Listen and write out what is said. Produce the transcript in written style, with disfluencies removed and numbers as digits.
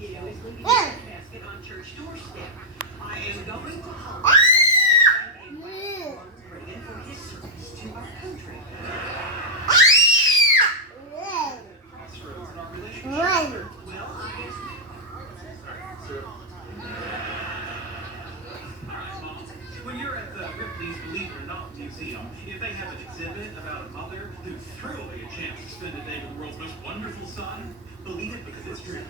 you is leaving a casket on church doorstep. I am going to Hollywood and invite Ronald Reagan for his service to our country. Crossroads in our relationship. Well, I guess. Alright, Mom. When you're at the Ripley's Believe It or Not Museum, if they have an exhibit about a mother who threw away a chance to spend a day with the world's most wonderful son, believe it because it's true.